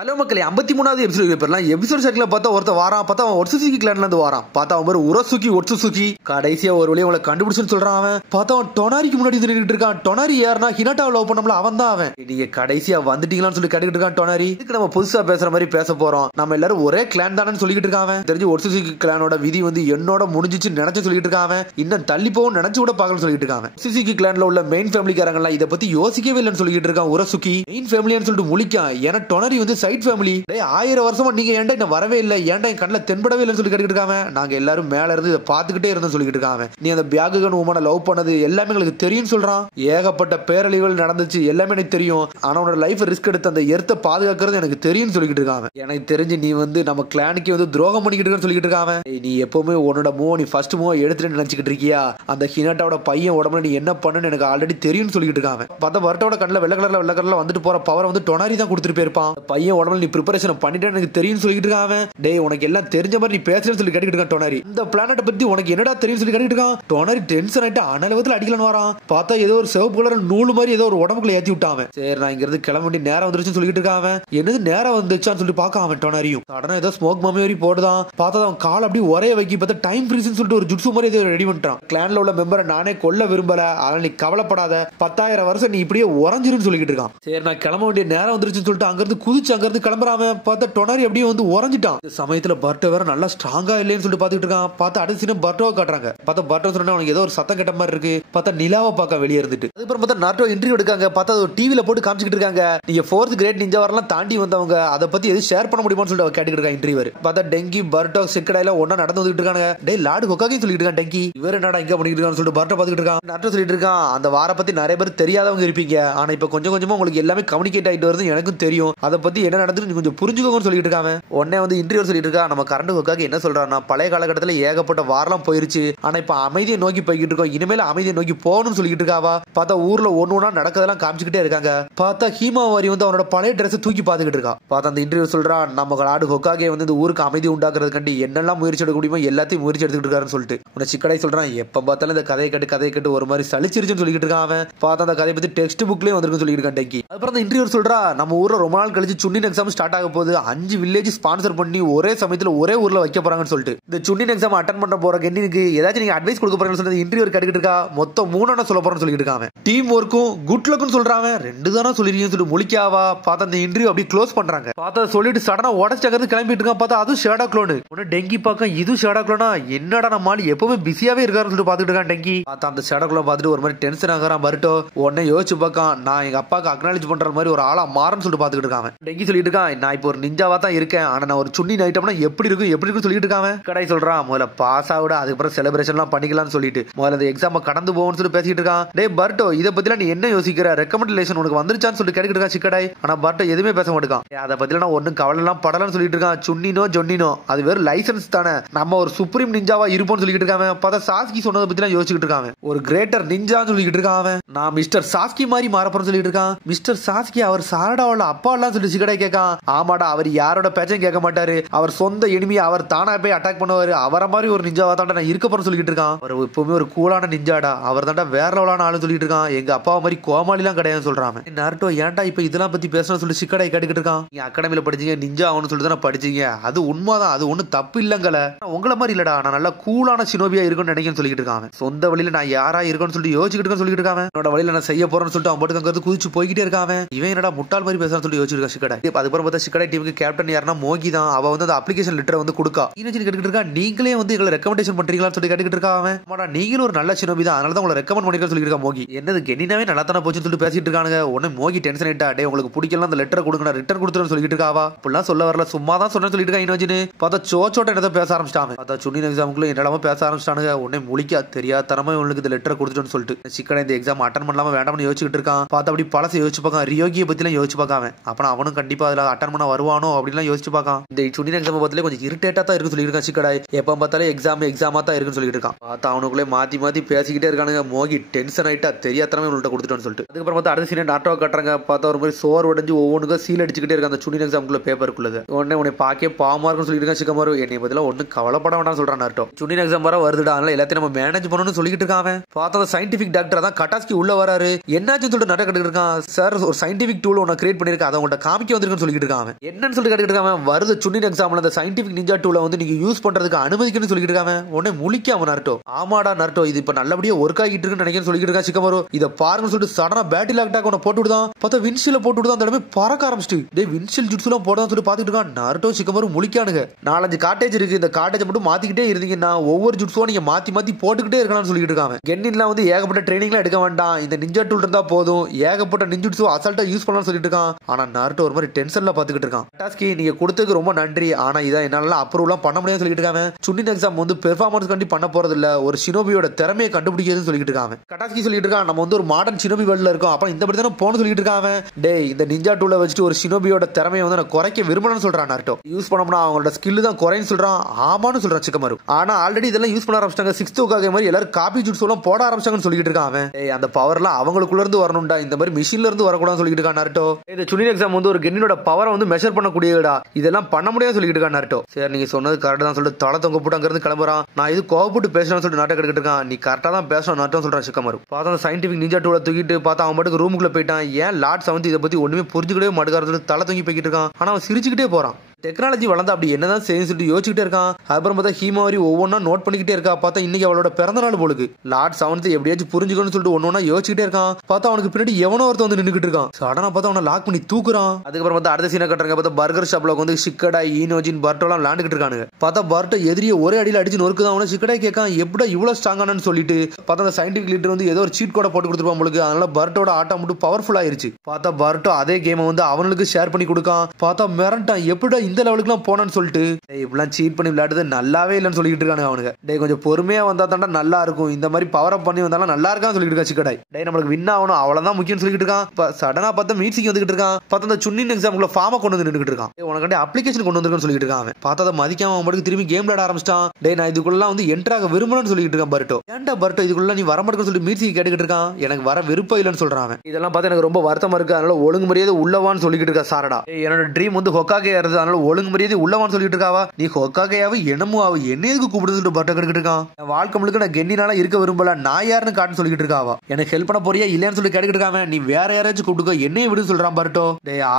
Hello மக்களே, 53வது episode பேர்லாம் episode செட்ல பார்த்தா ஒருத்த வாரான், பார்த்தா அவன் ஒட்சுசுகி கிளான்ல இருந்து வாரான், பார்த்தா அவன் ஒரு உரசுகி ஒட்சுசுகி கடைசியா ஒரு வழியை அவளை கண்டுபிடிச்சுன்னு சொல்றான். அவன் பார்த்தா அவன் டொனாரிக்கு முன்னாடி நின்றுட்டு இருக்கான். டொனாரி யாருன்னா ஹினாட்டாவை லவ் பண்ணோம்ல, அவன் தான் அவன். நீங்க கடைசியா வந்துட்டீங்களான்னு சொல்லி கேட்டுக்கிட்டு இருக்கான் டொனாரி. இதுக்கு நம்ம புதுசா பேசுற மாதிரி பேச போறோம், நம்ம எல்லாரும் ஒரே கிளான் தானே சொல்லிட்டு இருக்கான். தெரிஞ்சு ஒட்சுசுகி கிளானோட விதி வந்து என்னோட முடிஞ்சிச்சு நினைச்சு சொல்லிட்டு இருக்கான். இன்னும் தள்ளி போவும் நினைச்சு கூட பார்க்கணும் சொல்லிட்டு இருக்காங்க. ஒட்சுசுகி கிளான்ல உள்ள மெயின் ஃபேமிலிக்காரங்க எல்லாம் இதை பத்தி யோசிக்கவே இல்லைன்னு சொல்லிட்டு இருக்கான். உரசுகி மெயின் ஃபேமிலின்னு சொல்லிட்டு முழிக்கான். ஏன்னா டொனாரி வந்து சைட் ஃபேமிலி. 1000 வருஷமா நீங்க ஏன்டா என்ன வரவே இல்லை, ஏன்டா என் கண்ணில் தென்படவே இல்லைன்னு சொல்லி கேட்டுக்கிட்டு இருக்காங்க. நாங்க எல்லாரும் மேல இருந்து இதை பார்த்துக்கிட்டே இருந்தோம் சொல்லிட்டு இருக்காங்க. நீ அந்த பியாகுகன் உமனை லவ் பண்ணது எல்லாமே எங்களுக்கு தெரியும் சொல்றான். ஏகப்பட்ட பேரழிவுகள் நடந்துச்சு, எல்லாமே எனக்கு தெரியும். ஆனா உன்னோட லைஃப் ரிஸ்க் எடுத்து அந்த எர்த்தை பாதுகாக்கிறது எனக்கு தெரியும் சொல்லிட்டு இருக்காங்க. எனக்கு தெரிஞ்சு நீ வந்து நம்ம கிளானுக்கு வந்து துரோகம் பண்ணிக்கிட்டு சொல்லிட்டு இருக்காங்க. நீ எப்பவுமே உன்னோட மூவ் நீ ஃபர்ஸ்ட் மூவ் எடுத்துட்டு நினைச்சுக்கிட்டு இருக்கியா, அந்த ஹினாட்டாவோட பையன் உடம்புல நீ என்ன பண்ணுன்னு எனக்கு ஆல்ரெடி தெரியும் சொல்லிட்டு இருக்காங்க. பார்த்தா வர்ட்டோட கண்ணில் வெள்ளை கலர்ல வந்துட்டு போற பவர் வந்து டொனாரி தான் கொடுத்துட்டு போயிருப்பான். பையன் உடம்புல நீ ப்ரிப்பரேஷன் பண்ணிட்டு எனக்கு தெரியும் சொல்லிட்டு இருக்காங்க. டேய் உனக்கு எல்லாம் தெரிஞ்ச மாதிரி நீ பேசுறேன்னு சொல்லி கேட்டுக்கிட்டு இருக்கான் டொனாரி. இந்த பிளானட் பத்தி உனக்கு என்னடா தெரியும் சொல்லி கேட்டுக்கிட்டு இருக்கான். டொனாரி டென்ஷன் ஆயிட்டு அனலவத்துல அடிக்கலான்னு வரான். பார்த்தா ஏதோ ஒரு சிவப்பு கலர் நூல் மாதிரி ஏதோ ஒரு உடம்புக்குள்ள ஏத்தி விட்டான். சரி நான் இங்க இருந்து கிளம்ப வேண்டிய நேரம் வந்துருச்சுன்னு சொல்லிட்டு இருக்கான். என்னது நேரம் வந்துச்சான்னு சொல்லி பார்க்க அவன் டொனாரியும் சடனா ஏதோ ஸ்மோக் மம்மி மாதிரி போடுதான். பார்த்தா அவன் கால் அப்படி ஒரே வைக்கி பார்த்தா டைம் ஃப்ரீஸ்னு சொல்லிட்டு ஒரு ஜுட்சு மாதிரி ஏதோ ரெடி பண்ணிட்டான். கிளான்ல உள்ள மெம்பரை நானே கொல்ல விரும்பல, அதனால நீ கவலைப்படாத, 10,000 வருஷம் நீ இப்படியே உறைஞ்சிருன்னு சொல்லிட்டு இருக்கான். சரி நான் கிளம்ப வேண்டிய நேரம் வந்துருச்சுன்னு சொல்லிட்டு அங்கிருந்து குதிச்சு அங்கிருந்து கிளம்புறான். பார்த்தா டொனாரி அப்படியே வந்து உறைஞ்சிட்டான். இந்த சமயத்துல பர்ட்டோ வேற நல்லா ஸ்ட்ராங்கா இல்லைன்னு சொல்லிட்டு பாத்துட்டு இருக்கான். பார்த்தா அடுத்த சீன் பர்ட்டோவை காட்டுறாங்க. பார்த்தா பர்ட்டோ சொன்னா அவனுக்கு ஏதோ ஒரு சத்தம் கெட்ட மாதிரி இருக்கு. பார்த்தா நிலாவை பார்க்க வெளியே இருந்துட்டு அதுக்கப்புறம் பார்த்தா நாட்டோ இன்டர்வியூ எடுக்காங்க. பார்த்தா ஒரு டிவில போட்டு காமிச்சிட்டு இருக்காங்க. நீங்க 4th கிரேட் நிஞ்சா வரலாம் தாண்டி வந்தவங்க, அதை பத்தி எது ஷேர் பண்ண முடியுமான்னு சொல்லிட்டு கேட்டுட்டு இருக்கான் இன்டர்வியூவர். பார்த்தா டெங்கி பர்ட்டோ சிக்கடாயில ஒன்னா நடந்து வந்துட்டு இருக்காங்க. டே லார்டு கொக்காகின்னு சொல்லிட்டு இருக்கான் டெங்கி. இவர் என்னடா இங்க பண்ணிட்டு இருக்கான்னு சொல்லிட்டு பர்ட்டோ பாத்துட்டு இருக்கான். நாட்டோ சொல்லிட்டு இருக்கான், அந்த வார பத்தி நிறைய பேர் தெரியாதவங்க இருப்பீங்க, ஆனா இப்ப கொஞ்சம் கொஞ்சமா உங்களுக்கு எல்லாமே கம்யூனிகேட் ஆயிட்டு வருது, எனக்கும் தெரியும், அதை பத்தி என்ன நடந்துன்னு கொஞ்சம் புரிஞ்சுக்கோங்கன்னு சொல்லிட்டு இருக்காங்க. உடனே வந்து இன்டர்வியூ சொல்லிட்டு இருக்கா, நம்ம கரண்ட் கொக்காக என்ன சொல்றான்னா, பழைய காலகட்டத்தில் ஏகப்பட்ட வாரெல்லாம் போயிருச்சு, ஆனா இப்ப அமைதியை நோக்கி போய்கிட்டு இருக்கோம், இனிமேல அமைதியை நோக்கி போகணும்னு சொல்லிட்டு இருக்காவா. பார்த்தா ஊர்ல ஒண்ணு நடக்கதெல்லாம் காமிச்சுக்கிட்டே இருக்காங்க. பார்த்தா ஹீமாவாரி வந்து அவனோட பழைய ட்ரெஸ் தூக்கி பாத்துக்கிட்டு இருக்கா. பார்த்தா அந்த இன்டர்வியூ சொல்றான், நம்ம நாடு ஹொக்காகே வந்து இந்த ஊருக்கு அமைதி உண்டாக்குறதுக்காண்டி என்னெல்லாம் முயற்சி எடுக்க முடியுமோ எல்லாத்தையும் முயற்சி எடுத்துக்கிட்டு இருக்காருன்னு சொல்லிட்டு உன சிக்கடாய் சொல்றான். எப்ப பார்த்தாலும் இந்த கதையை கேட்டு ஒரு மாதிரி சலிச்சிருச்சுன்னு சொல்லிட்டு இருக்கான் அவன். பார்த்தா அந்த கதையை பத்தி டெக்ஸ்ட் புக்லயே வந்திருக்குன்னு சொல்லிட்டு இருக்கான் டெங்கி. அப்புறம் அந்த இன்டர்வியூ சொல்றா, நம்ம ஊர்ல ரொம்ப நாள் கழிச்சு சுன்னின் எக்ஸாம் ஸ்டார்ட் ஆக போகுது, 5 வில்லேஜ் ஸ்பான்சர் பண்ணி ஒரே சமயத்துல ஒரே ஊர்ல வைக்க போறாங்கன்னு சொல்லிட்டு இந்த சுன்னின் எக்ஸாம் அட்டெண்ட் பண்ண போற கென்னிக்கு ஏதாச்சும் நீங்க அட்வைஸ் கொடுக்க போறீங்கன்னு சொல்லி இன்டர்வியூ கேட்டுக்கிட்டு இருக்கா. மொத்தம் 3 சொல்ல போறேன்னு சொல்லிட்டு இருக்காங்க. டீம் ஒர்க்கும் குட் லக்கும் சொல்றாங்க. 2 தானே சொல்லிருக்கீங்கன்னு சொல்லிட்டு முழிக்காவா. பார்த்தா அந்த இன்டர்வியூ அப்படி க்ளோஸ் பண்றாங்க. பார்த்தா சொல்லிட்டு சடனா உடச்சு கிளம்பிட்டு இருக்கான். பார்த்தா அது ஷேடா க்ளோன். உடனே டெங்கி பார்க்க இது ஷேடா க்ளோனா, என்னடா நம்ம ஆளு எப்பவுமே பிஸியாவே இருக்காருன்னு சொல்லிட்டு பாத்துட்டு இருக்கான் டெங்கி. பார்த்தா அந்த ஷேடா க்ளோன் பார்த்துட்டு ஒரு மாதிரி டென்ஷன் ஆகிறான் பர்ட்டோ. உடனே யோசிச்சு பார்க்கான், நான் எங்க அப்பாக்கு அக்னாலேஜ் பண்ற மாதிரி ஒரு ஆளா மாறன்னு சொல்லிட்டு பாத்துக்கிட்டு இருக்கான். டெங்கி சொல்லிட்டு இருக்கான், நான் இப்போ ஒரு நிஞ்சாவா தான் இருக்கேன், ஆனா நான் ஒரு சுன்னி ஐட்டம்னா எப்படி இருக்கும் சொல்லிட்டு இருக்கான். கடை சொல்றான், முதல்ல பாஸ் ஆகுட, அதுக்கப்புறம் செலிப்ரேஷன் எல்லாம் பண்ணிக்கலாம்னு சொல்லிட்டு முதல்ல அந்த எக்ஸாம் கடந்து போவோம்னு சொல்லி பேசிட்டு இருக்கான். டே பர்ட்டோ, இதை பத்திலாம் நீ என்ன யோசிக்கிற, ரெக்கமெண்டேஷன் உனக்கு வந்துருச்சான்னு சொல்லி கேட்டுக்கிட்டு இருக்கான் சிக்கடாய். ஆனா பர்ட்டோ எதுவுமே பேச மாட்டான். அதை பத்தில நான் ஒன்னும் கவலை எல்லாம் படலன்னு சொல்லிட்டு இருக்கான். சுன்னினோ ஜொன்னினோ அது வெறும் லைசன்ஸ் தானே, நம்ம ஒரு சுப்ரீம் நிஞ்சாவா இருப்போம்னு சொல்லிட்டு இருக்காங்க. பார்த்தா சாஸ்கி சொன்னதை பத்தி யோசிச்சுட்டு இருக்காங்க. ஒரு கிரேட்டர் நிஞ்சான்னு சொல்லிட்டு இருக்கான். நான் மிஸ்டர் சாஸ்கி மாதிரி மாறப்போறேன்னு சொல்லிட்டு இருக்கான். மிஸ்டர் சாஸ்கி அவர் சாரடாவோட அப்பா எல்லாம் சொல்லி சிக்கடாய் கேட்கான். ஆமாடா, அவர் யாரோட பேச்சையும் கேட்க மாட்டாரு, அவர் சொந்த எனிமியை அவர் தானா போய் அட்டாக் பண்ணுவாரு, அவரை மாதிரி ஒரு நிஞ்சாவா தான் நான் இருக்க போறேன்னு சொல்லிட்டு இருக்கான். அவர் எப்பவுமே ஒரு கூலான நிஞ்சாடா, அவர் தாண்டா வேற லெவலான ஆளு சொல்லிட்டு இருக்கான். எங்க அப்பா மாதிரி கோமாளி எல்லாம் கிடையாது சொல்றான். நாருட்டோ ஏன்டா இப்ப இதெல்லாம் பத்தி பேசணும்னு சொல்லி சிக்கடாய் கேட்டுக்கிட்டு இருக்கான். நீங்க அகாடமியில படிச்சீங்க, நிஞ்சா ஆகணும்னு சொல்லிட்டு தான் படிச்சீங்க, அது உண்மைதான், அது ஒன்னும் தப்பு இல்லங்கல, உங்களை மாதிரி இல்லடா, நான் நல்லா கூலான சினோபியா இருக்கும்னு நினைக்கிறேன்னு சொல்லிட்டு இருக்கான். சொந்த வழியில நான் யாரா இருக்கும்னு சொல்லிட்டு யோசிச்சுட்டு சொல்லிட்டு இருக்கான். என்னோட வழியில நான் செய்ய போறேன்னு சொல்லிட்டு அவன் பாட்டுக்கு குதிச்சு போய்கிட்டே இருக்கான். இவன் என்னடா முட்டாள் மாதிரி பேசணும்னு சொல்லி யோசிச்சிருக்கான் சிக்கடாய். அதுக்கப்புறம் பார்த்தா சிக்கடாய் டீமுக்கு கேப்டன் யாருன்னா மோகி தான். அவ வந்து அந்த அப்ளிகேஷன் லெட்டர் வந்து கொடுக்கா. கேட்டுக்கிட்டு இருக்கா, நீங்களே வந்து எங்களை ரெக்கமெண்டேஷன் பண்றீங்களான்னு சொல்லி கேட்டுக்கிட்டு இருக்கா. அவன் நீங்களும் ஒரு நல்ல சினோபி தான், அதனால தான் உங்களை ரெக்கமெண்ட் பண்ணிருக்கேன்னு சொல்லிட்டு இருக்கா மோகி. என்னது கென்னினாவே நல்லா தானே போச்சுன்னு சொல்லிட்டு பேசிட்டு இருக்கானுங்க. உடனே மோகி டென்ஷன் ஆயிட்டா, டே உங்களுக்கு பிடிக்கலாம் அந்த லெட்டர் கொடுங்க, ரிட்டர்ன் கொடுத்துருன்னு சொல்லிட்டு இருக்காவா. அப்படிலாம் சொல்ல வரல, சும்மா தான் சொன்னு சொல்லிட்டு இருக்கா இனோஜின்னு. பார்த்தா சோச்சோட்ட என்னதை பேச ஆரம்பிச்சிட்டாங்க. பார்த்தா சுன்னின் எக்ஸாமுக்குள்ள என்னடாம பேச ஆரம்பிச்சிட்டானுங்க. உடனே முழிக்கா தெரியாதனமா உங்களுக்கு இந்த லெட்டர் கொடுத்துட்டோன்னு சொல்லிட்டு சிக்கன இந்த எக்ஸாம் அட்டன் பண்ணலாம வேண்டாம்னு யோசிச்சுட்டு இருக்கான். பார்த்தா அப்படி பழசை யோசிச்சு பார்க்கான், ரியோகியை பத்திலாம் யோசிச்சு பார்க்காம. அப்புறம் அவனும் கண்டிப்பா அதுல அட்டன் பண்ண வருவானோ அப்படின்லாம் யோசிச்சு பார்க்கான். இந்த சுன்னின் எக்ஸாம் பத்திலே கொஞ்சம் இரிட்டேட்டா தான் இருக்கு சொல்லிட்டு இருக்கான் சிக்கடாய். எப்ப பார்த்தாலும் எக்ஸாமா தான் இருக்குன்னு சொல்லிட்டு இருக்கான். பார்த்தா அவனுக்குள்ளே மாத்தி பேசிக்கிட்டே இருக்கானுங்க. மோகி டென்ஷன் ஆயிட்டா தெரியாதனமே உங்கள்ட்ட கொடுத்துட்டோன்னு சொல்லிட்டு அதுக்கப்புறம் பார்த்தா அடுத்த சீன் நாட்டோ கட்டுறாங்க. பார்த்தா ஒரு மாதிரி சோர் உடஞ்சு ஒவ்வொன்றுக்கும் சீல் அடிச்சுக்கிட்டே இருக்காங்க அந்த சுன்னின் எக்ஸாமுக்குள்ள பேப்பருக்குள்ளது. உடனே உன்னை பாக்கே பாவமா இருக்குன்னு சொல்லிட்டு இருக்கான் சிக்கமாரு. என்னை பதிலாக ஒன்னும் கவலைப்பட வேண்டாம்னு சொல்றான் நாட்டோ. சுன்னின் எக்ஸாம் வர வருதுடா, அதனால எல்லாத்தையும் நம்ம மேனேஜ் பண்ணணும்னு சொல்லிட்டு இருக்கான். பார்த்தா சயின்டிபிக் டாக்டர் தான் கட்டாஸ்கி உள்ள வராரு. என்னாச்சுன்னு சொல்லிட்டு நாட்டோ கட்டு இருக்கான். சார் ஒரு சயின்டிபிக் டூல் ஒன்று கிரியேட் பண்ணிருக்கேன், அதை உங்கள்ட்ட காமிக்க வந்து வந்திருக்குன்னு சொல்லிட்டு இருக்காங்க. என்னன்னு சொல்லி கேட்டுட்டு இருக்காங்க, வருது சுனின் எக்ஸாம்ல அந்த சயின்டிபிக் நிஞ்சா டூல வந்து நீங்க யூஸ் பண்றதுக்கு அனுமதிக்கணும்னு சொல்லிட்டு இருக்காங்க. உடனே முழிக்காம நருட்டோ, ஆமாடா நருட்டோ இது இப்ப நல்லபடியா ஒர்க் ஆகிட்டு இருக்குன்னு நினைக்கிறேன்னு சொல்லிட்டு இருக்கா சிக்கமரு. இத பாருங்கன்னு சொல்லிட்டு சடனா பேட்டரி லாக் அட்டாக் ஒன்னு போட்டு விடுதான். பார்த்தா விண்ஷீல்ட போட்டு விடுதான். அந்த இடமே பறக்க ஆரம்பிச்சிட்டு டே விண்ஷீல் ஜுட்ஸ்லாம் போடான்னு சொல்லி பாத்துட்டு இருக்கான். நருட்டோ சிக்கமரு முழிக்கானுங்க. 4-5 காட்டேஜ் இருக்கு, இந்த காட்டேஜ் மட்டும் மாத்திக்கிட்டே இருந்தீங்கன்னா ஒவ்வொரு ஜுட்ஸும் நீங்க மாத்தி மாத்தி போட்டுக்கிட்டே இருக்கலாம்னு சொல்லிட்டு இருக்காங்க. கென்னின்லாம் வந்து ஏகப்பட்ட ட்ரைனிங்லாம் எடுக்க வேண்டாம், இந்த நிஞ்சா டூல் இருந்தா போதும், ஏகப்பட்ட நிஞ்சுட்ஸு அசால்ட்டா யூஸ் பண்ணலாம்னு சொல்லிட்டு இருக்கான். ஆனா நாருட்டோ ஒரு மாதிரி டென்ஷன்ல பாத்துக்கிட்டு இருக்கான். டாஸ்கி நீங்க கொடுத்ததுக்கு ரொம்ப நன்றி, ஆனா இதை என்னால அப்ரூவ்லாம் பண்ண முடியாதுன்னு சொல்லிட்டு இருக்காங்க. சுனின் எக்ஸாம் வந்து பெர்ஃபார்மன்ஸ் கண்டி பண்ண போறது இல்ல, ஒரு ஷினோபியோட திறமையை கண்டுபிடிக்கிறதுன்னு சொல்லிட்டு இருக்காங்க. கட்டாஸ்கி சொல்லிட்டு இருக்கான், நம்ம வந்து ஒரு மாடர்ன் ஷினோபி வேர்ல்ட்ல இருக்கோம், அப்புறம் இந்த படி தானே போன்னு சொல்லிட்டு இருக்காங்க. டே இந்த நிஞ்சா டூல வச்சுட்டு ஒரு ஷினோபியோட திறமையை வந்து நான் குறைக்க விரும்பணும்னு சொல்றான் நாருட்டோ. யூஸ் பண்ணோம்னா அவங்களோட ஸ்கில் தான் குறைன்னு சொல்றான். ஆமான்னு சொல்றான் சிக்கமரு. ஆனா ஆல்ரெடி இதெல்லாம் யூஸ் பண்ண ஆரம்பிச்சிட்டாங்க. 6th உக்காக மாதிரி எல்லாரும் காப்பி ஜுட்ஸ் எல்லாம் போட ஆரம்பிச்சாங்கன்னு சொல்லிட்டு இருக்கான். அந்த பவர்லாம் அவங்களுக்குள்ள இருந்து வரணும்டா, இந்த மாதிரி மிஷின்ல இருந்து வரக்கூடாதுன்னு சொல்லிட்டு இருக்கான் நாருட்டோ. இந்த சுனின் எக்ஸாம் வந்து ஒரு கென்னினோட பவரை வந்து மெஷர் பண்ணக்கூடியடா, இதெல்லாம் பண்ண முடியாது சொல்லிட்டு இருக்கான் நாருட்டோ. சரி நீங்க சொன்னது கரெக்ட் தான் சொல்லிட்டு தலை தொங்க போட்டு அங்க இருந்து கிளம்புறான். நான் இது கோவப்பட்டு பேசணும்னு சொல்லிட்டு நாட்டை கேட்டுட்டு இருக்கான். நீ கரெக்டா தான் பேசணும் நாட்டம் சொல்றான் சிக்கமரு. பார்த்தா அந்த சயின்டிபிக் நிஞ்சா டூல தூக்கிட்டு பார்த்தா அவன் மட்டும் ரூமுக்குள்ள போயிட்டான். ஏன் லார்ட் செவன்த் இதை பத்தி ஒண்ணுமே புரிஞ்சுக்கிட்டே மாட்டுக்காரன்னு தலை தொங்கி போய்கிட்டு இருக்கான். ஆனா அவன் சிரிச்சுக்கிட்டே போறான். டெக்னாலஜி வளர்ந்தா அப்படி என்னதான் செய்யும் சொல்லிட்டு யோசிச்சுட்டே இருக்கான். அப்புறம் பார்த்தா ஹீமாவரி ஒவ்வொன்றா நோட் பண்ணிக்கிட்டே இருக்கா. பார்த்தா இன்னைக்கு அவளோட பிறந்த நாள் போலுக்கு. லார்ட் செவன்த் எப்படியாச்சும் புரிஞ்சுக்கணும்னு சொல்லிட்டு ஒன்னொன்னா யோசிச்சுட்டே இருக்கான். பார்த்தா அவனுக்கு பின்னாடி எவனோ ஒருத்தன் வந்து நின்றுட்டு இருக்கான். சடனா பார்த்தா அவனை லாக் பண்ணி தூக்குறான். அதுக்கப்புறம் பார்த்தா அடுத்த சீனை கட்டுறாங்க. பார்த்தா பர்கர் ஷாப்ல வந்து சிக்கடா ஈனோஜின் பர்ட்டோலாம் விளாண்டுக்கிட்டு இருக்கானுங்க. பார்த்தா பர்ட்டோ எதிரியை ஒரே அடியில் அடிச்சு நொறுக்குதான். அவனை சிக்கடா கேட்கான் எப்படா இவ்வளவு ஸ்ட்ராங்கானு சொல்லிட்டு. பார்த்தா அந்த சயின்டிபிக் லீடர் வந்து ஏதோ ஒரு சீட் கோட போட்டு கொடுத்துருப்பான் போலுக்கு. அதனால பர்ட்டோட ஆட்டம் மட்டும் பவர்ஃபுல் ஆயிருச்சு. பார்த்தா பர்ட்டோ அதே கேமை வந்து அவனுக்கு ஷேர் பண்ணி கொடுக்கான். பார்த்தா மிரண்டான் எப்படா இந்த லெவலுக்கு எல்லாம் போன சொல்லிட்டு இப்பெல்லாம் சீட் பண்ணி விளையாடுறது நல்லாவே இல்லைன்னு சொல்லிட்டு இருக்காங்க அவனுங்க. டே கொஞ்சம் பொறுமையா வந்தா தாண்டா நல்லா இருக்கும், இந்த மாதிரி பவர் அப் பண்ணி வந்தாலும் நல்லா இருக்கான்னு சொல்லிட்டு இருக்கா சிக்கடாய். டே நம்மளுக்கு வின் ஆகணும் அவ்வளவுதான் முக்கியம் சொல்லிட்டு இருக்கான். சடனா பார்த்தா மீட்ஸிங் வந்துகிட்டு இருக்கான். பார்த்தா அந்த சுன்னின் எக்ஸாம்குள்ள ஃபார்மை கொண்டு வந்து நின்றுட்டு இருக்கான். உனக்கு அப்ளிகேஷன் கொண்டு வந்திருக்கான்னு சொல்லிட்டு இருக்கான். பார்த்தா அதை மதிக்காம அவன் மட்டும் திரும்பி கேம் விளையாட ஆரம்பிச்சிட்டான். டே நான் இதுக்குள்ள வந்து என்ட்ராக விரும்பணும்னு சொல்லிட்டு இருக்கான் பர்ட்டோ. ஏன்டா பர்ட்டோ இதுக்குள்ள நீ வர மாட்டேன்னு சொல்லி மீட்ஸிங் கேட்டுக்கிட்டு இருக்கான். எனக்கு வர விருப்பம் இல்லைன்னு சொல்றான். இதெல்லாம் பார்த்து எனக்கு ரொம்ப வருத்தமா இருக்கு, அதனால ஒழுங்கு மரியாதை உள்ளவான்னு சொல்லிட்டு இருக்கா சாரடா. என்னோட ட்ரீம் வந்து ஹொக்காகே ஏறது, அதனால ஒழுங்கு மரியாதை உள்ளவான்னு சொல்லிட்டு இருக்காவா. நீ ஹொக்காகையாவை என்னமோ அவ என்ன எதுக்கு கூப்பிடுன்னு சொல்லிட்டு பர்ட்டோ கேட்டுக்கிட்டு இருக்கான். வாழ்க்கை முழுக்க நான் கென்னினால இருக்க விரும்பல, நான் யாருன்னு காட்டுன்னு சொல்லிட்டு இருக்காவா. எனக்கு ஹெல்ப் பண்ண போறியா இல்லையான்னு சொல்லி கேட்டுக்கிட்டு இருக்காங்க. நீ வேற யாராச்சும் கூப்பிட்டுக்கோ, என்னைய விடுன்னு சொல்றான் பர்ட்டோ.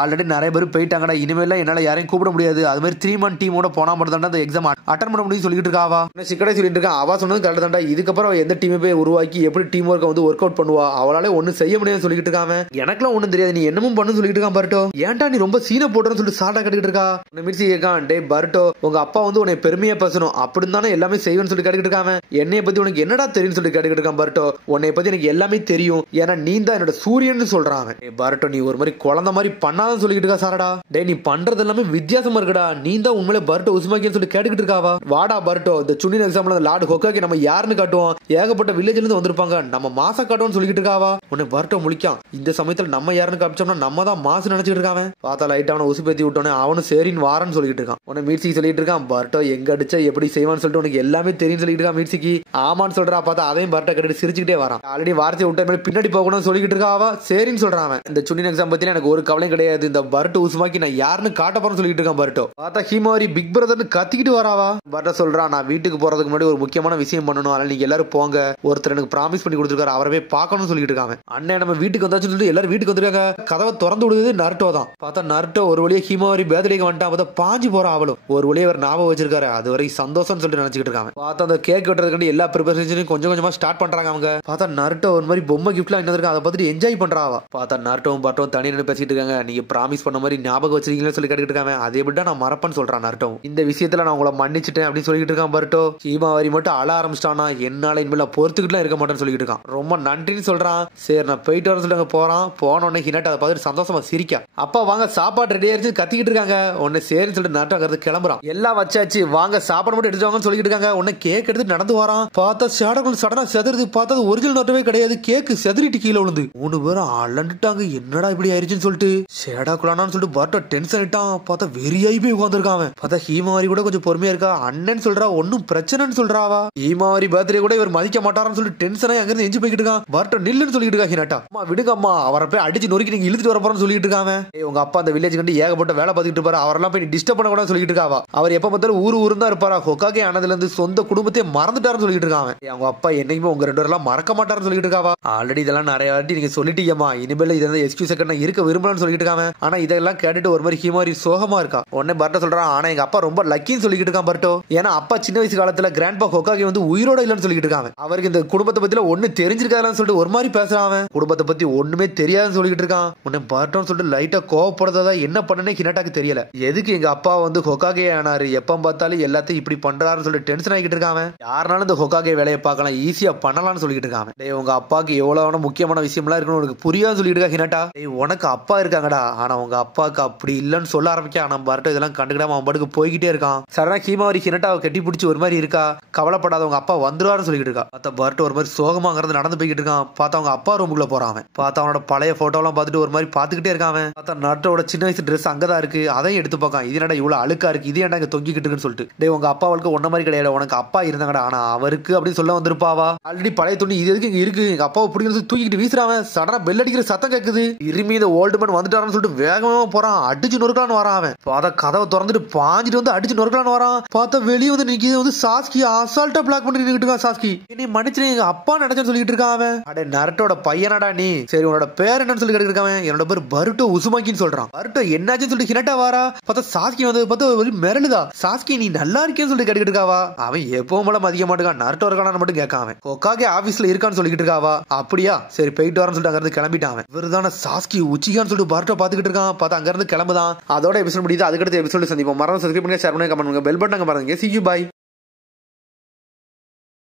ஆல்ரெடி நிறைய பேர் போயிட்டாங்கடா, இனிமேல என்னால யாரையும் கூப்பிட முடியாது, அது மாதிரி 3 மந்த் டீமோட போனா மட்டும் தான் அந்த எக்ஸாம் அட்டன் பண்ண முடியும் சொல்லிட்டு இருக்காவா. சிக்கடை சொல்லிட்டு இருக்கான். அவ சொன்னது கரெக்ட் தான்டா, இதுக்கப்புறம் எந்த டீமை போய் உருவாக்கி எப்படி டீம் ஒர்க்கை வந்து ஒர்க் அவுட் பண்ணுவா, அவளாலே ஒன்னும் செய்ய முடியாதுன்னு சொல்லிட்டு இருக்காங்க. எனக்குலாம் ஒன்னும் தெரியாது, நீ என்னமும் பண்ணு சொல்லிட்டு இருக்கான் பர்ட்டோ. ஏன்டா நீ ரொம்ப சீனை போடுறன்னு சொல்லிட்டு சாட்டா கேட்டுக்கிட்டு இருக்கா. மிர்சி கேட்கான், டே பர்ட்டோ உங்க அப்பா வந்து உன்னை பெருமையா பேசணும் அப்படின்னு தானே எல்லாமே செய்வேன்னு சொல்லி கேட்டுக்கிட்டு இருக்காங்க. என்னைய பத்தி உனக்கு என்னடா தெரியும் சொல்லி கேட்டுக்கிட்டு இருக்கான் பர்ட்டோ. உன்னை பத்தி எனக்கு எல்லாமே தெரியும், ஏன்னா நீ தான் என்னோட சூரியன் சொல்றாங்க. பர்ட்டோ நீ ஒரு மாதிரி குழந்தை மாதிரி பண்ணாதான் சொல்லிட்டு இருக்கா சாரடா. டே நீ பண்றது எல்லாமே வித்தியாசமா இருக்குடா, நீ தான் உண்மையிலே பர்ட்டோ உஸ்மாக்கின்னு சொல்லி கேட்டுக்கிட்டு இருக்காவா. வாடா பர்ட்டோ இந்த சுனின் எக்ஸாம்ல லார்ட் ஹொக்காகி நம்ம யாருன்னு காட்டுவோம், ஏகப்பட்ட வில்லேஜ்ல இருந்து வந்திருப்பாங்க, நம்ம மாசா காட்டுவோம்னு சொல்லிட்டு இருக்காவா. உன்னை பர்ட்டோ முழிக்கான். இந்த சமயத்துல நம்ம யாருன்னு காமிச்சோம்னா நம்ம தான் மாசு நினைச்சிட்டு இருக்காங்க. பார்த்தா லைட் அவனை உசு பேத்தி விட்டோன்னே அவனு சரின்னு வாரன்னு சொல்லிட்டு இருக்கான். உன்னை மீட்சி சொல்லிட்டு இருக்கான். பர்ட்டோ எங்க அடிச்சா எப்படி செய்வான்னு சொல்லிட்டு உனக்கு எல்லாமே தெரியும் சொல்லிட்டு இருக்கா. மீட்சிக்கு ஆமான்னு சொல்றா. பார்த்தா அதையும் பர்ட்டோ கேட்டு சிரிச்சுக்கிட்டே வரான். ஆல்ரெடி வார்த்தையை விட்ட பின்னாடி போகணும்னு சொல்லிட்டு இருக்காவா. சரின்னு சொல்றான். இந்த சுனின் எக்ஸாம் பத்தி எனக்கு ஒரு கவலையும் கிடையாது, இந்த பர்ட்டோ உஸ்மாக்கி நான் யாருன்னு காட்ட போறேன்னு சொல்லிட்டு இருக்கான் பர்ட்டோ. பார்த்தா ஹீமாவரி பிக் பிரதர்னு கத்திக்கிட்டு வராவா. பர்ட்டோ சொல்றான், நான் வீட்டுக்கு போறதுக்கு முன்னாடி ஒரு முக்கியமான விஷயம் பண்ணணும், அதனால நீங்க எல்லாரும் போங்க, ஒருத்தர் எனக்கு ப்ராமிஸ் பண்ணி கொடுத்துருக்காரு, அவரவே பார்க்கணும்னு சொல்லிட்டு இருக்காங்க. அண்ணன் நம்ம வீட்டுக்கு வந்தாச்சுன்னு சொல்லிட்டு எல்லாரும் வீட்டுக்கு வந்துருக்காங்க. கதவை திறந்து விடுது நருட்டோ தான். பார்த்தா நருட்டோ ஒரு வழியா ஹீமாவரி பேர்த்டேக்கு வந்துட்டான். பார்த்தா பாஞ்சு போற அவளும் ஒரு வழியா அவர் ஞாபகம் வச்சிருக்காரு, அது வரைக்கும் சந்தோஷம் சொல்லிட்டு நினைச்சிட்டு இருக்காங்க. பார்த்தா அந்த கேக் வெட்டுறதுக்கு எல்லா ப்ரிப்பரேஷனையும் கொஞ்சம் கொஞ்சமா ஸ்டார்ட் பண்றாங்க அவங்க. பார்த்தா நருட்டோ ஒரு மாதிரி பொம்மை கிஃப்ட்லாம் என்ன இருக்கு அதை பார்த்துட்டு என்ஜாய் பண்றாவா. பார்த்தா நருட்டோவும் பர்ட்டோவும் தனியா நின்று பேசிட்டு இருக்காங்க. நீங்க ப்ராமிஸ் பண்ண மாதிரி ஞாபகம் வச்சிருக்கீங்கன்னு சொல்லி கேட்டுக்கிட்டு இருக்காங்க. அதே விட நான் மறப்பேன்னு சொல்றான் நருட்டோ. இந்த விஷயத்துல நான் உங்களை மன்னிச்சிட்டேன் அப்படின்னு சொல்லிட்டு இருக்கான் பர்ட்டோ. ஹீமாவரி மட்டும் அழ ஆரம்பிச்சிட்டானா, என்னால இனிமேல பொறுத்துக்கிட்டுலாம் இருக்க மாட்டேன்னு சொல்லிட்டு இருக்கான். ரொம்ப நன்றின்னு சொல்றான். சரி நான் போயிட்டு வரேன்னு சொல்லிட்டு போறான். போன உடனே ஹினாட் அதை பார்த்துட்டு சந்தோஷமா சிரிக்கா. அப்பா வாங்க சாப்பாடு ரெடி ஆயிடுச்சு கத்திக்கிட்டு இருக்காங்க. உடனே சரின்னு சொல்லிட்டு நருட்டோ அங்க கிளம்புறான். எல்லாம் வச்சாச்சு வாங்க சாப்பாடு மட்டும் எடுத்து வாங்கன்னு சொல்லிட்டு இருக்காங்க. உடனே கேக் எடுத்து நடந்து வரான். பார்த்தா ஷேடோக்குள் சடனா செதறது. பார்த்தா ஒரிஜினல் நோட்டவே கிடையாது, கேக் செதறிட்டு கீழே விழுந்து 3 பேரும் அலண்டுட்டாங்க. என்னடா இப்படி ஆயிருச்சுன்னு சொல்லிட்டு ஷேடாக்குள்ளானு சொல்லிட்டு பர்ட்டோ டென்ஷன் ஆயிட்டான். பார்த்தா வெறியாயி போய் உட்காந்துருக்கான். பார்த்தா ஹீமாவரி கூட கொஞ்சம் பொறுமையா இருக்கா. அண்ணன் சொல்றா ஒன்னும் பிரச்சனைன்னு சொல்றாவா. ஹீமாவரி பர்த்டே கூட இவர் மதிக்க மாட்டாரான்னு சொல்லிட்டு டென்ஷனாக அங்கிருந்து எஞ்சி போய்கிட்டு இருக்கான். பர்ட்டோ நில்லுன்னு சொல்லிட்டு இருக்கா ஹினாட்டா. அம்மா விடுங்க அம்மா, அவரை போய் அடிச்சு நொறுக்கி நீங்க இழுத்துட்டு வர போறன்னு சொல்லிட்டு இருக்காங்க. உங்க அப்பா அந்த வில்லேஜ் கண்டு ஏகப்பட்ட வேலை பார்த்துட்டு இருப்பாரு, அவரெல்லாம் போய் டிஸ்டர்ப் பண்ண கூட சொல்லிட்டு இருக்காவா. அவர் எப்ப பார்த்தாலும் ஊரு தான் இருப்பாரா. ஹொக்காகே ஆனதுல இருந்து சொந்த குடும்பத்தை மறந்துட்டாருன்னு சொல்லிட்டு இருக்காங்க. அவங்க அப்பா என்னைக்குமே உங்க 2 பேரெல்லாம் மறக்க மாட்டாருன்னு சொல்லிட்டு இருக்காவா. ஆல்ரெடி இதெல்லாம் நிறைய வாட்டி நீங்க சொல்லிட்டீங்கம்மா, இனிமேல் இதை எக்ஸ்கியூஸ் இருக்க விரும்பலன்னு சொல்லிட்டு இருக்காங்க. ஆனா இதெல்லாம் கேட்டுட்டு ஒரு மாதிரி ஹீமாரி சோகமா இருக்கா. உடனே பர்ட்டோ சொல்றான், ஆனா எங்க அப்பா ரொம்ப லக்கின்னு சொல்லிட்டு இருக்கான் பர்ட்டோ. ஏன்னா அப்பா சின்ன வயசு காலத்துல கிராண்ட்பா ஹொக்காகே வந்து உயிரோட இல்லன்னு சொல்லிட்டு இருக்காங்க. அவருக்கு இந்த குடும்பத்தை பத்தில ஒண்ணு தெரிஞ்சிருக்காதுன்னு சொல்லிட்டு ஒரு மாதிரி பேசுறான். குடும்பத்தை பத்தி ஒண்ணுமே தெரியாதுன்னு சொல்லிட்டு இருக்கான். உடனே பர்ட்டோன்னு சொல்லிட்டு லைட்டா கோவப்படுறதா என்ன பண்ணனே ஹினாட்டாக்கு தெரியல. எதுக்கு எங்க அப்பா வந்து ஹொக்காகே ஆனாரு, எப்ப பார்த்தாலும் எல்லாத்தையும் இப்படி பண்றாருன்னு சொல்லிட்டு டென்ஷன் ஆகிட்டு இருக்காங்க. யாருனாலும் இந்த ஹொக்காகே வேலையை பார்க்கலாம், ஈஸியா பண்ணலாம்னு சொல்லிட்டு இருக்காங்க. டேய் உங்க அப்பாக்கு எவ்வளவு முக்கியமான விஷயம்லாம் இருக்குன்னு உனக்கு புரியாதுன்னு சொல்லிட்டு இருக்கா ஹினாட்டா. டேய் உனக்கு அப்பா இருக்காங்கடா, ஆனா உங்க அப்பாக்கு அப்படி இல்லன்னு சொல்ல ஆரம்பிக்க. ஆனா பர்ட்டோ இதெல்லாம் கண்டுக்கிடாம அவன் பாட்டுக்கு போய்கிட்டே இருக்கான். சடனா ஹீமாவரி ஹினாட்டாவை கட்டி பிடிச்சி ஒரு மாதிரி இருக்கா. கவலைப்படாத உங்க அப்பா வந்துருவாருன்னு சொல்லிட்டு இருக்கா. பார்த்தா பர்ட்டோ ஒரு மாதிரி சோகமாங்கிறது நடந்து போய்கிட்டு இருக்கான். பார்த்தா அவங்க அப்பா ரூமுக்குள்ள போறான். பார்த்தா அவனோட பழைய போட்டோலாம் பார்த்துட்டு ஒரு மாதிரி பாத்துக்கிட்டே இருக்கான். பார்த்தா நட்டோட சின்ன வயசு ட்ரெஸ் அங்கதான் இருக்கு, அதையும் எடுத்து பார்க்கான். இது என்னடா இவ்வளவு அழுக்கா இருக்கு, இது ஏன்டா இங்க தொங்கிக்கிட்டு இருக்குன்னு சொல்லிட்டு. டேய் உங்க அப்பாவுக்கு ஒன்ன மாதிரி கிடையாது, உனக்கு அப்பா இருந்தாங்கடா, ஆனா அவருக்கு அப்படின்னு சொல்ல வந்திருப்பாவா. ஆல்ரெடி பழைய துணி இது எதுக்கு இங்க இருக்கு, எங்க அப்பாவை பிடிக்கிறது தூக்கிட்டு வீசுறான். சடனா பெல் அடிக்கிற சத்தம் கேக்குது. இருமி இந்த ஓல்டு மேன் வந்துட்டாருன்னு சொல்லிட்டு வேகமா போறான். அடிச்சு நொறுக்கலான்னு வரான். அவன் பார்த்தா கதவை திறந்துட்டு பாஞ்சிட்டு வந்து அடிச்சு நொறுக்கலான்னு வரான். பார்த்தா வெளியே வந்து நிக்கிது வந்து சாஸ்கி அசால்ட்டா பிளாக் பண்ணி நிக்கிட்டு இருக்கான். சாஸ்கி நீ மன்னிச்சு எங்க அப்பா நினைச்சேன்னு சொல்லிட்டு இருக்கான். அவன் அட நரட்டோட பையனாடா நீ, சரி உன்னோட பேர் என்னன்னு சொல்லி கேட்டுருக்கான். என்னோட பேர் பருட்டோ உசுமாக்கின்னு சொல்றான். பருட்டோ என்னாச்சுன்னு சொல்லிட்டு ஹினாட்டா வாரா. பார்த்தா சாஸ்கி வந்து பார்த்தா மிரளுதா. சாஸ்கி நீ நல்லா இருக்கேன்னு சொல்லிட்டு கேட்டுக்கிட்டு இருக்காவா. அவன் எப்பவும் போல மதிக்க மாட்டேங்கான். நரட்டோ இருக்கானு மட்டும் கேட்காம ஹொக்காகே ஆபீஸ்ல இருக்கான்னு சொல்லிட்டு இருக்காவா. அப்படியா சரி போயிட்டு வரேன்னு சொல்லிட்டு அங்க இருந்து கிளம்பிட்டான். இவருதான சாஸ்கி உச்சிகான்னு சொல்லிட்டு பருட்டோ பாத்துக்கிட்டு இருக்கான். பார்த்தா அங்க இருந்து கிளம்புதான். அதோட எபிசோட் முடியுது. அதுக்கடுத்து எபிசோட் சந்திப்போம். மறந்து சப்ஸ்கிரைப் பண்ணுங்க, ஷேர் பண்ணுங்க, கமெண்ட் பண்ணுங்க, பெல் பட்டன் பாருங்க. See you, bye.